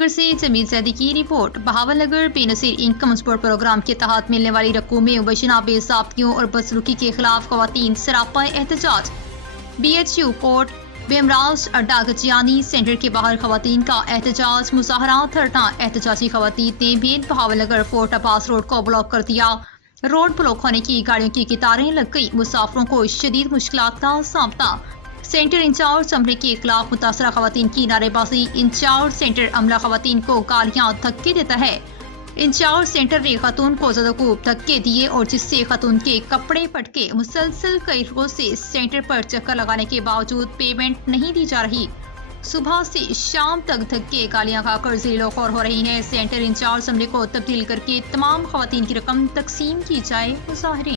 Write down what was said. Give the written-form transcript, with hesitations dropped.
نگر سے جمیل زیدی کی رپورٹ۔ بہاول نگر بے نظیر انکم سپورٹ پروگرام کے تحت ملنے والی رقوم میں مبینہ بے ضابطگیوں اور بدسلوکی کے خلاف خواتین سراپا احتجاج۔ بی ایچ یو کوٹ بیمراج اڈا گجیانی سینٹر کے باہر خواتین کا احتجاج، مظاہرات دھرنا۔ احتجاجی خواتین نے بھی بہاول نگر فورٹ عباس روڈ کو بلاک کر دیا۔ روڈ بلاک ہونے کی گاڑیوں کی قطاریں لگ گئی، مسافروں کو شدید مشکلات کا سامنا۔ سینٹر انچارج عملے کے خلاف متاثرہ خواتین کی نعرے بازی۔ انچارج سینٹر عملہ خواتین کو گالیاں دھکے دیتا ہے۔ انچارج سینٹر نے خاتون کو زد و کوب دھکے دیے اور جس سے خاتون کے کپڑے پھٹکے۔ مسلسل کئی روز سے سینٹر پر چکر لگانے کے باوجود پیمنٹ نہیں دی جا رہی۔ صبح سے شام تک دھکے گالیاں کھا کر ذلیل و خوار ہو رہی ہیں۔ سینٹر انچارج عملے کو تبدیل کر کے تمام خواتین کی رقم تقسیم کی جائے۔ مظاہرین